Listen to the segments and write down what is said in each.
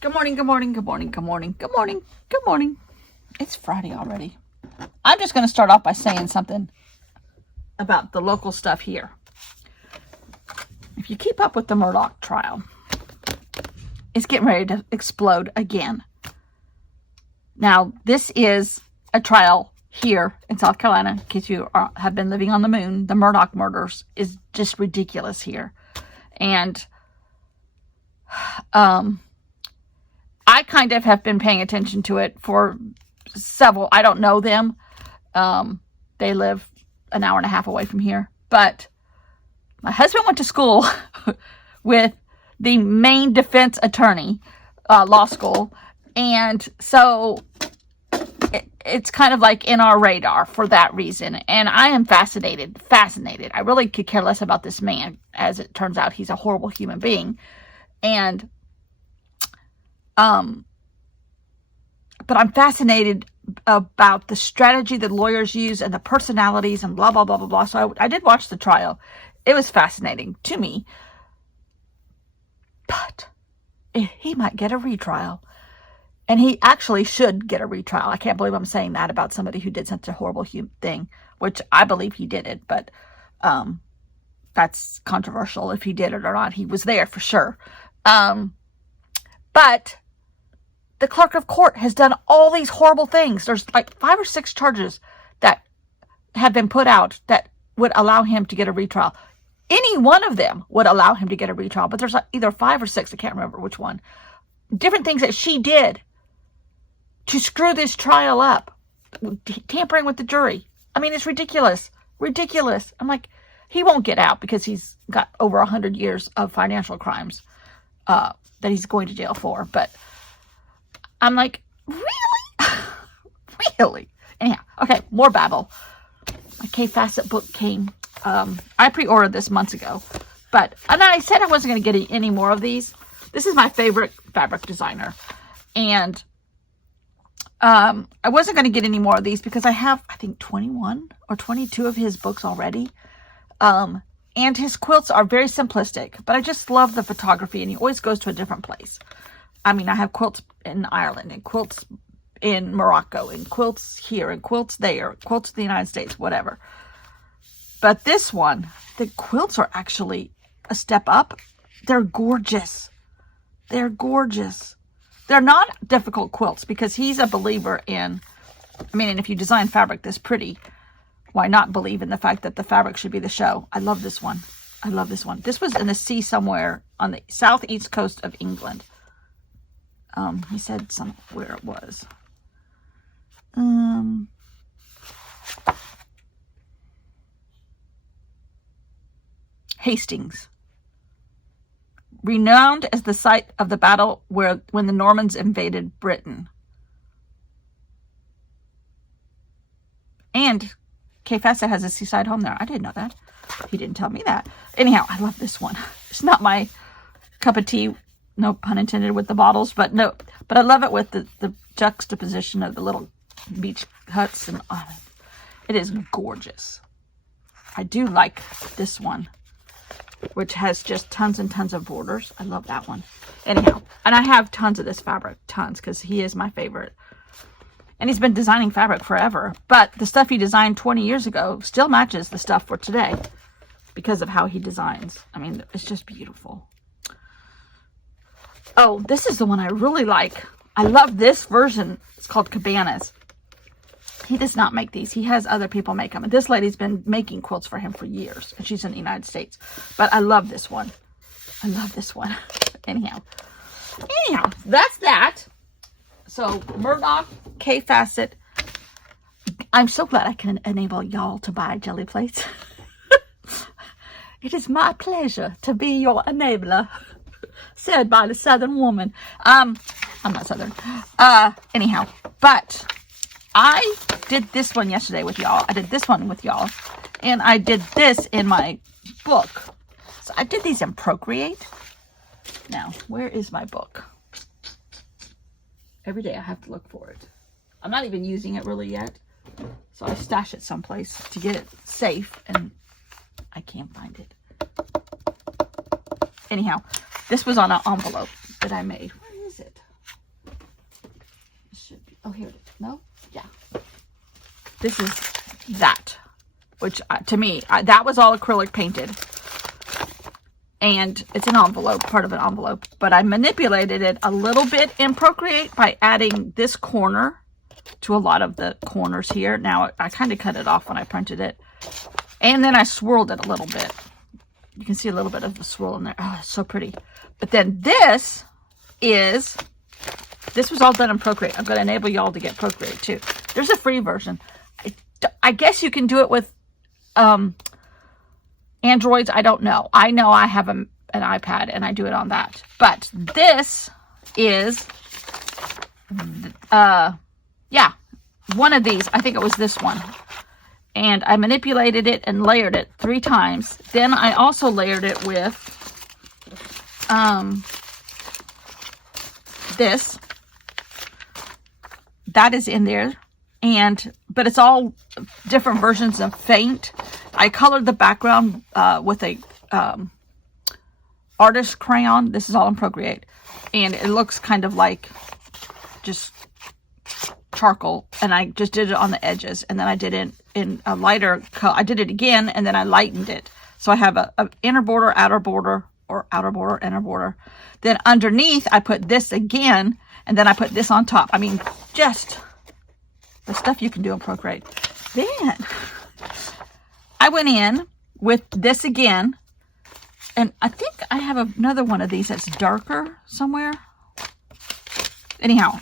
Good morning, good morning, good morning, good morning, good morning, good morning. It's Friday already. I'm just going to start off by saying something about the local stuff here. If you keep up with the Murdaugh trial, it's getting ready to explode again. Now, this is a trial here in South Carolina. In case you have been living on the moon, the Murdaugh murders is just ridiculous here. And I kind of have been paying attention to it for several. I don't know them. They live an hour and a half away from here. But my husband went to school with the main defense attorney, law school. And so it's kind of like in our radar for that reason. And I am fascinated. I really could care less about this man. As it turns out, he's a horrible human being. And but I'm fascinated about the strategy that lawyers use and the personalities and blah, blah, blah, blah, blah. So I did watch the trial. It was fascinating to me. But he might get a retrial. And he actually should get a retrial. I can't believe I'm saying that about somebody who did such a horrible thing, which I believe he did it. But that's controversial if he did it or not. He was there for sure. But the clerk of court has done all these horrible things. There's like 5 or 6 charges that have been put out that would allow him to get a retrial. Any one of them would allow him to get a retrial, but there's like either 5 or 6, I can't remember which one. Different things that she did to screw this trial up. Tampering with the jury. I mean, it's ridiculous. Ridiculous. I'm like, he won't get out because he's got over 100 years of financial crimes that he's going to jail for. But I'm like, really? Really? Anyhow, okay, more babble. My Kay Fassett book came. I pre-ordered this months ago. And I said I wasn't going to get any more of these. This is my favorite fabric designer. And I wasn't going to get any more of these because I have, I think, 21 or 22 of his books already. And his quilts are very simplistic, but I just love the photography, and he always goes to a different place. I mean, I have quilts in Ireland, and quilts in Morocco, and quilts here, and quilts there, quilts in the United States, whatever. But this one, the quilts are actually a step up. They're gorgeous. They're gorgeous. They're not difficult quilts because he's a believer in, I mean, and if you design fabric this pretty, why not believe in the fact that the fabric should be the show? I love this one. I love this one. This was in the sea somewhere on the southeast coast of England. He said somewhere it was. Hastings. Renowned as the site of the battle when the Normans invaded Britain. And Kay Fassett has a seaside home there. I didn't know that. He didn't tell me that. Anyhow, I love this one. It's not my cup of tea, no pun intended with the bottles, but I love it with the juxtaposition of the little beach huts, and it is gorgeous. I do like this one, which has just tons and tons of borders. I love that one. Anyhow, and I have tons of this fabric, tons, because he is my favorite. And he's been designing fabric forever. But the stuff he designed 20 years ago still matches the stuff for today because of how he designs. I mean, it's just beautiful. Oh, this is the one I really like. I love this version. It's called Cabanas. He does not make these. He has other people make them. And this lady's been making quilts for him for years. And she's in the United States. But I love this one. I love this one. Anyhow, that's that. So, Murdaugh, Kay Fassett. I'm so glad I can enable y'all to buy jelly plates. It is my pleasure to be your enabler. Said by the Southern woman. I'm not Southern. Anyhow, but I did this one yesterday with y'all. I did this one with y'all. And I did this in my book. So I did these in Procreate. Now, where is my book? Every day I have to look for it. I'm not even using it really yet. So I stash it someplace to get it safe, and I can't find it. Anyhow, this was on an envelope that I made. Where is it? Oh, here it is. No? Yeah. This is that, which to me, that was all acrylic painted. And it's an envelope, part of an envelope. But I manipulated it a little bit in Procreate by adding this corner to a lot of the corners here. Now, I kind of cut it off when I printed it. And then I swirled it a little bit. You can see a little bit of the swirl in there. Oh, it's so pretty. But then this was all done in Procreate. I'm going to enable y'all to get Procreate too. There's a free version. I guess you can do it with Androids. I don't know. I know I have an iPad and I do it on that. But this is, yeah, one of these. I think it was this one. And I manipulated it and layered it 3 times. Then I also layered it with this. That is in there. But it's all different versions of Faint. I colored the background with a artist crayon. This is all in Procreate. And it looks kind of like just charcoal. And I just did it on the edges. And then I did it in a lighter color. I did it again, and then I lightened it. So I have a inner border, outer border, or outer border, inner border. Then underneath, I put this again, and then I put this on top. I mean, just the stuff you can do in Procreate. Then I went in with this again, and I think I have another one of these that's darker somewhere. Anyhow,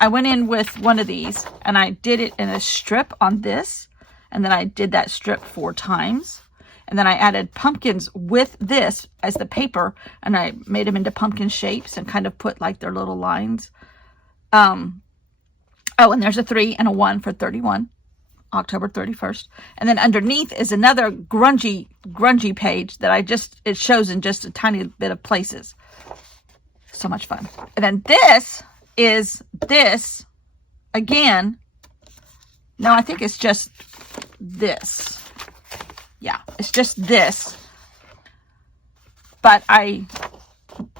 I went in with one of these, and I did it in a strip on this, and then I did that strip 4 times, and then I added pumpkins with this as the paper, and I made them into pumpkin shapes and kind of put like their little lines. Oh, and there's a 3 and a 1 for 31, October 31st. And then underneath is another grungy page that it shows in just a tiny bit of places. So much fun. And then this is this again. No, I think it's just this. Yeah, it's just this. But I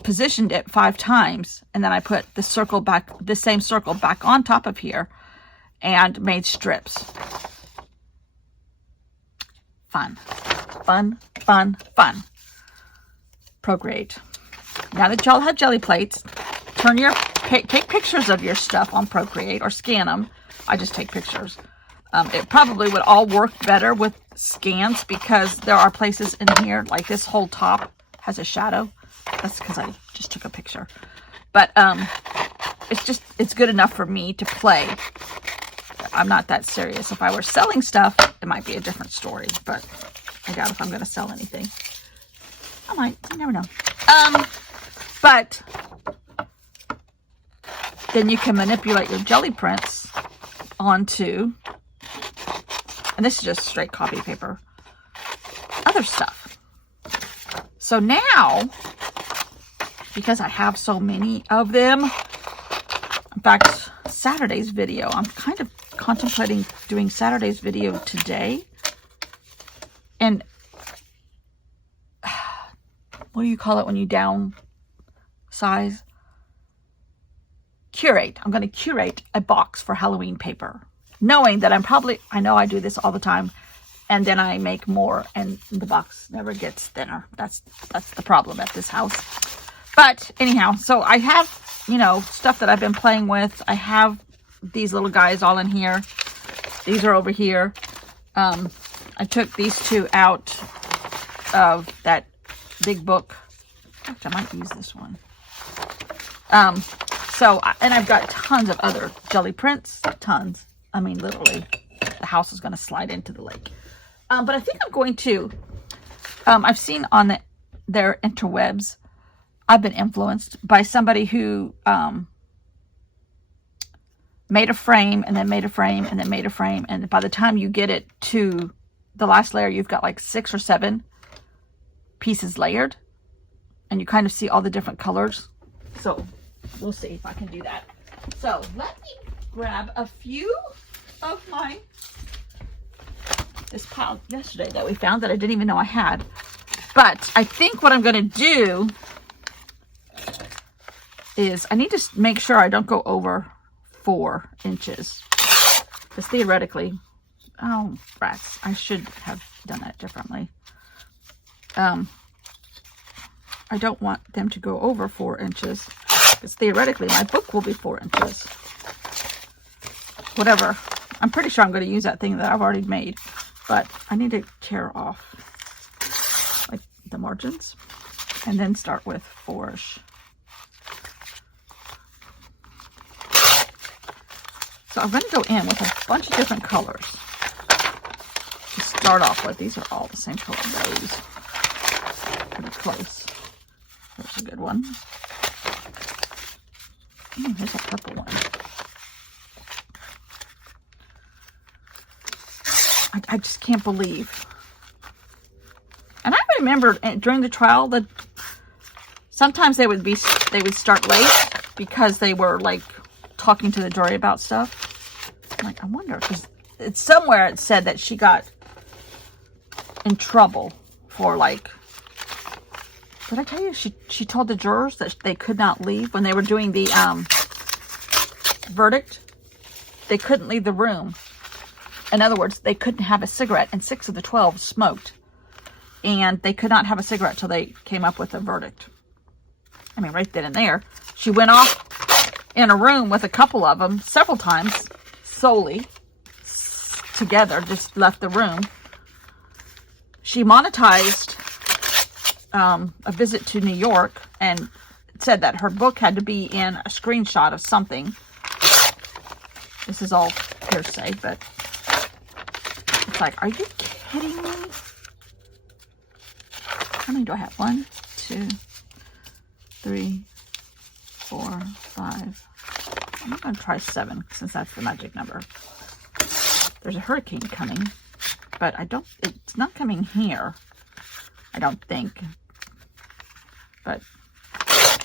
positioned it 5 times, and then I put the same circle back on top of here and made strips. Fun. Fun, fun, fun. Procreate. Now that y'all have jelly plates, take pictures of your stuff on Procreate or scan them. I just take pictures. It probably would all work better with scans because there are places in here, like this whole top has a shadow. That's because I just took a picture. But it's good enough for me to play. I'm not that serious. If I were selling stuff, it might be a different story. But I doubt if I'm going to sell anything. I might. You never know. But then you can manipulate your jelly prints onto, and this is just straight copy paper, other stuff. So now, because I have so many of them, in fact, Saturday's video, I'm kind of contemplating doing Saturday's video today. And what do you call it when you downsize? Curate. I'm going to curate a box for Halloween paper, knowing that I know I do this all the time, and then I make more and the box never gets thinner. That's the problem at this house. But anyhow, so I have, stuff that I've been playing with. I have these little guys all in here. These are over here. I took these 2 out of that big book. Actually, I might use this one. And I've got tons of other jelly prints. Tons. I mean, literally, the house is going to slide into the lake. But I think I'm going to, I've seen on their interwebs, I've been influenced by somebody who made a frame and then made a frame and then made a frame. And by the time you get it to the last layer, you've got like 6 or 7 pieces layered. And you kind of see all the different colors. So we'll see if I can do that. So let me grab a few of this pile yesterday that we found that I didn't even know I had. But I think what I'm going to do is I need to make sure I don't go over 4 inches. Because theoretically, oh, rats, I should have done that differently. I don't want them to go over 4 inches. Because theoretically, my book will be 4 inches. Whatever. I'm pretty sure I'm going to use that thing that I've already made. But I need to tear off like the margins. And then start with 4-ish. So I'm going to go in with a bunch of different colors. To start off with, these are all the same color. Those. Pretty close. There's a good one. Oh, here's a purple one. I just can't believe. And I remember during the trial that sometimes they would start late because they were like talking to the jury about stuff. I'm like, I wonder, because it's somewhere it said that she got in trouble for like, did I tell you she told the jurors that they could not leave when they were doing the verdict? They couldn't leave the room. In other words, they couldn't have a cigarette, and 6 of the 12 smoked. And they could not have a cigarette till they came up with a verdict. I mean, right then and there. She went off in a room with a couple of them several times, solely, together, just left the room. She monetized a visit to New York and said that her book had to be in a screenshot of something. This is all hearsay, but it's like, are you kidding me? How many do I have? 1, 2, 3, 4, 5. I'm going to try 7 since that's the magic number. There's a hurricane coming, but it's not coming here, I don't think. But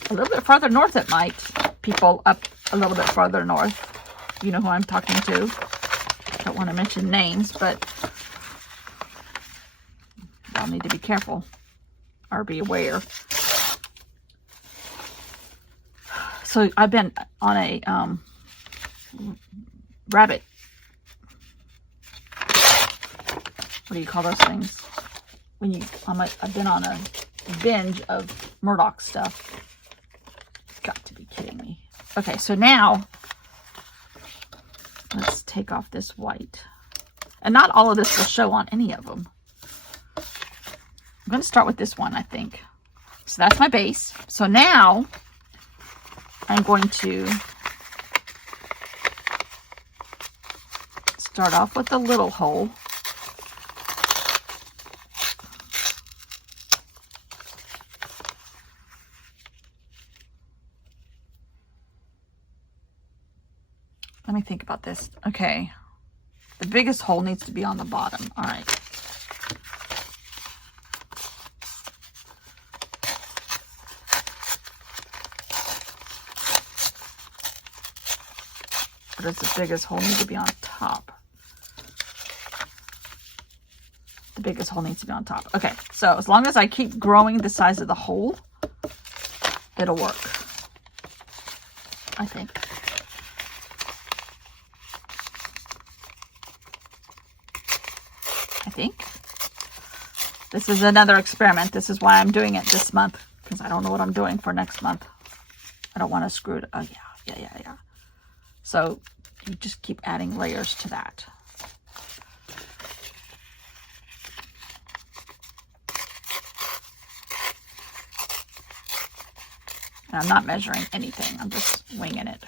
a little bit farther north it might. People up a little bit farther north. You know who I'm talking to. Don't want to mention names, but y'all need to be careful or be aware. So I've been on a rabbit. What do you call those things? I've been on a binge of Murdoch stuff. Got to be kidding me. Okay, so now let's take off this white. And not all of this will show on any of them. I'm going to start with this one, I think. So that's my base. So now I'm going to start off with a little hole. Let me think about this. Okay. The biggest hole needs to be on the bottom. All right. Or does the biggest hole need to be on top? The biggest hole needs to be on top. Okay. So as long as I keep growing the size of the hole, it'll work. I think. This is another experiment. This is why I'm doing it this month, because I don't know what I'm doing for next month. I don't want to screw it. Oh, yeah. So you just keep adding layers to that. And I'm not measuring anything. I'm just winging it,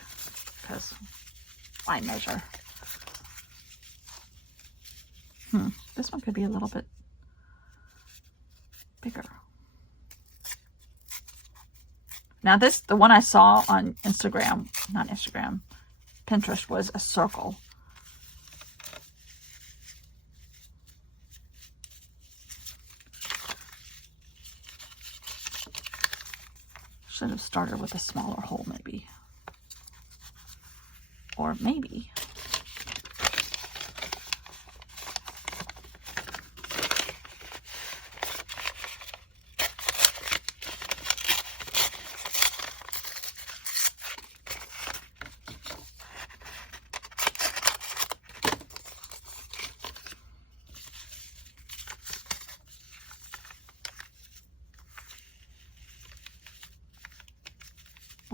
because why measure? This one could be a little bit bigger. Now the one I saw on Instagram, not Instagram, Pinterest, was a circle. Should have started with a smaller hole maybe. Or maybe.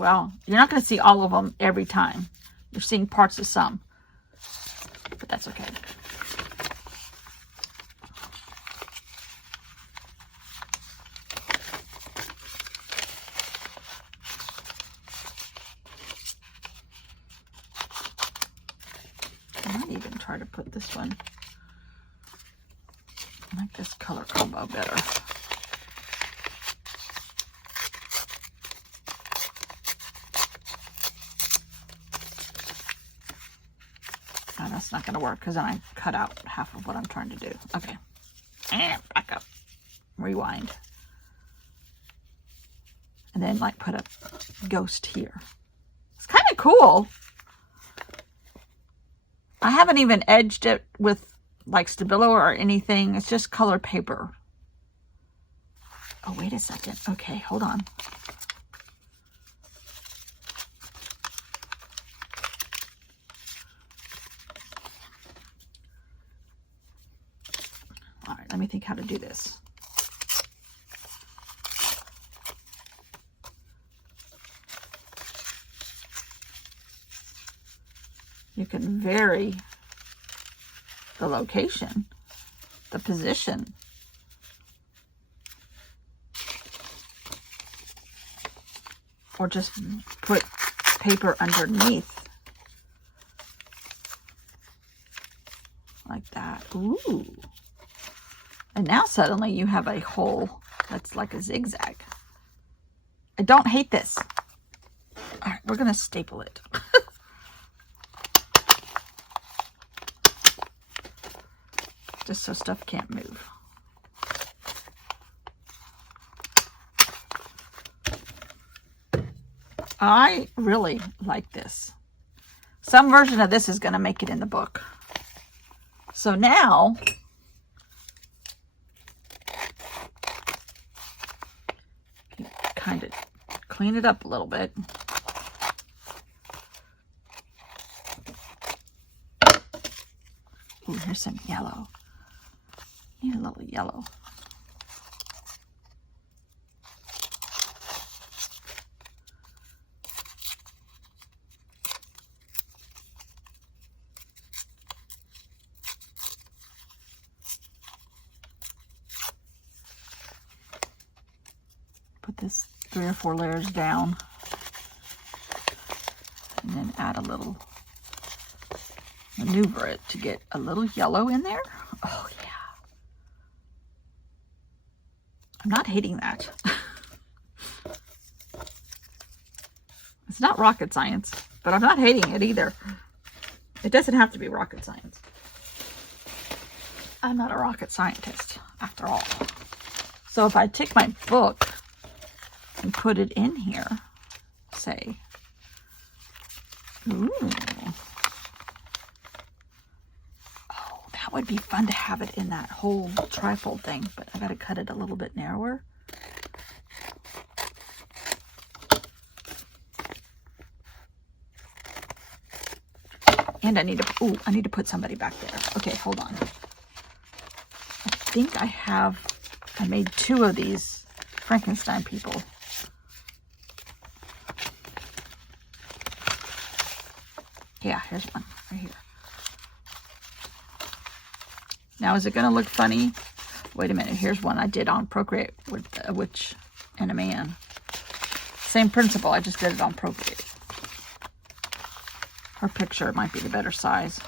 Well, you're not going to see all of them every time. You're seeing parts of some. But that's okay. I might even try to put this one. I like this color combo better. Oh, that's not going to work because then I cut out half of what I'm trying to do. Okay. And back up. Rewind. And then like put a ghost here. It's kind of cool. I haven't even edged it with like Stabilo or anything. It's just colored paper. Oh, wait a second. Okay, hold on. All right, let me think how to do this. You can vary the location, the position. Or just put paper underneath. Like that. Ooh. And now suddenly you have a hole that's like a zigzag. I don't hate this. All right, we're going to staple it. Just so stuff can't move. I really like this. Some version of this is going to make it in the book. So now, kind of clean it up a little bit. Ooh, here's some yellow. Need a little yellow. Put this 3 or 4 layers down. And then add a little, maneuver it to get a little yellow in there. Oh yeah. I'm not hating that. It's not rocket science, but I'm not hating it either. It doesn't have to be rocket science. I'm not a rocket scientist, after all. So if I take my book and put it in here, say, ooh. Oh, that would be fun to have it in that whole trifold thing, but I gotta cut it a little bit narrower. And I need to put somebody back there. Okay, hold on. I think I made 2 of these Frankenstein people. Yeah, here's one right here. Now, is it going to look funny? Wait a minute. Here's one I did on Procreate with a witch and a man. Same principle. I just did it on Procreate. Her picture might be the better size.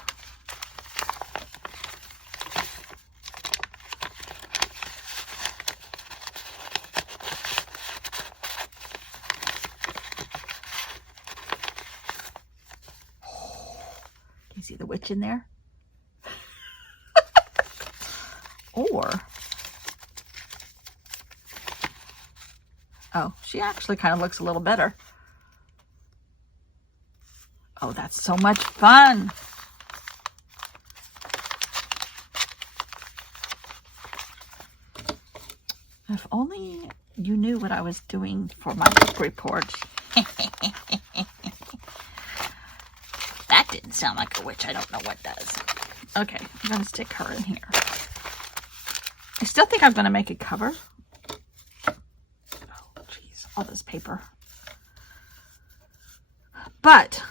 Can you see the witch in there? Or, oh, she actually kind of looks a little better. Oh, that's so much fun. If only you knew what I was doing for my book report. That didn't sound like a witch. I don't know what does. Okay, I'm going to stick her in here. I still think I'm going to make a cover. Oh, jeez, all this paper. But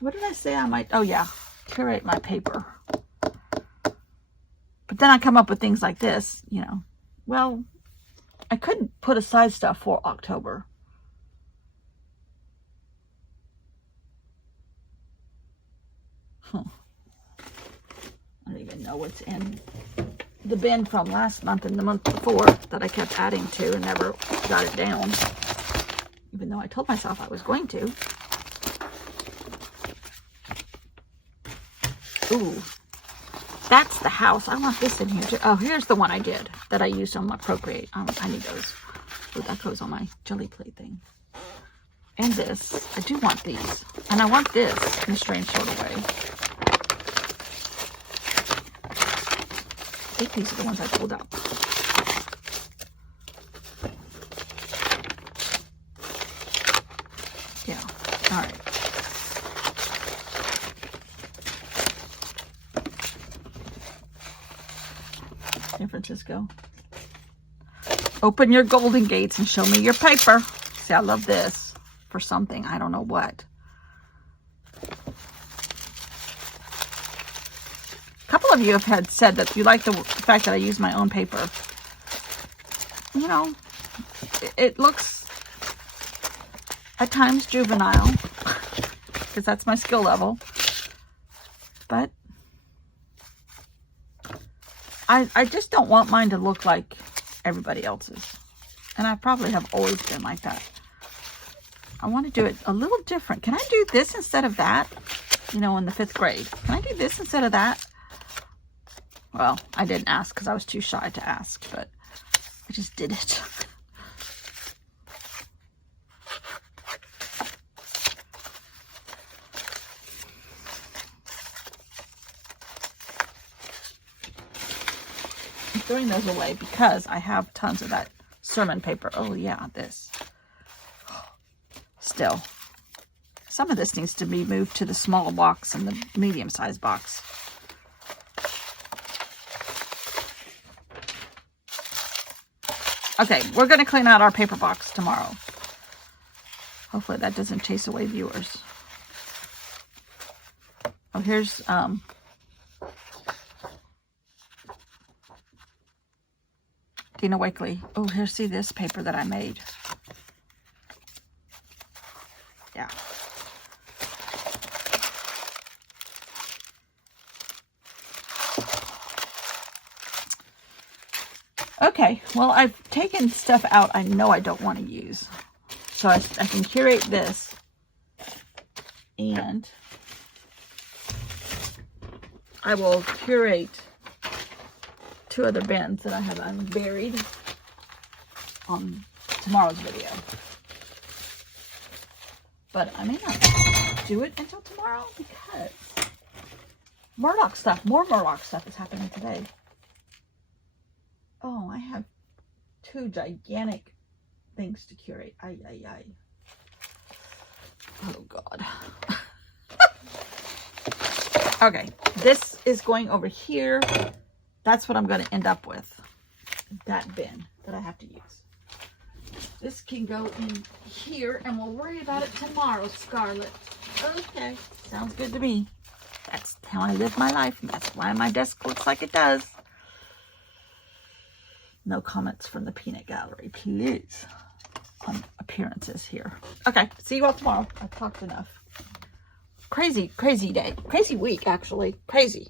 what did I say I might? Oh yeah, curate my paper. But then I come up with things like this, you know. Well, I couldn't put aside stuff for October. I don't even know what's in the bin from last month and the month before that I kept adding to and never got it down. Even though I told myself I was going to. Ooh, that's the house. I want this in here too. Oh, here's the one I did that I used on my Procreate. I need those. Ooh, that goes on my jelly plate thing. And this. I do want these. And I want this in a strange sort of way. I think these are the ones I pulled up. Yeah. All right. San Francisco. Open your Golden Gates and show me your paper. See, I love this for something. I don't know what. A couple of you have said that you like the fact that I use my own paper. You know, it looks at times juvenile because that's my skill level. But I just don't want mine to look like everybody else's. And I probably have always been like that. I want to do it a little different. Can I do this instead of that? You know, in the 5th grade. Can I do this instead of that? Well, I didn't ask because I was too shy to ask, but I just did it. I'm throwing those away because I have tons of that sermon paper. Oh yeah, this. Still, some of this needs to be moved to the small box and the medium-sized box. Okay, we're going to clean out our paper box tomorrow. Hopefully that doesn't chase away viewers. Oh, here's Dina Wakley. Oh, here's, see this paper that I made. Yeah. Okay, well, I've taken stuff out I know I don't want to use. So I can curate this. And I will curate 2 other bins that I have unburied on tomorrow's video. But I may not do it until tomorrow because Murdoch stuff, more Murdoch stuff is happening today. Oh, I have 2 gigantic things to curate. Ay, ay, ay. Oh, God. Okay, this is going over here. That's what I'm going to end up with. That bin that I have to use. This can go in here, and we'll worry about it tomorrow, Scarlett. Okay, sounds good to me. That's how I live my life, and that's why my desk looks like it does. No comments from the peanut gallery, please, on appearances here. Okay, see you all tomorrow. I've talked enough. Crazy, crazy day. Crazy week, actually. Crazy.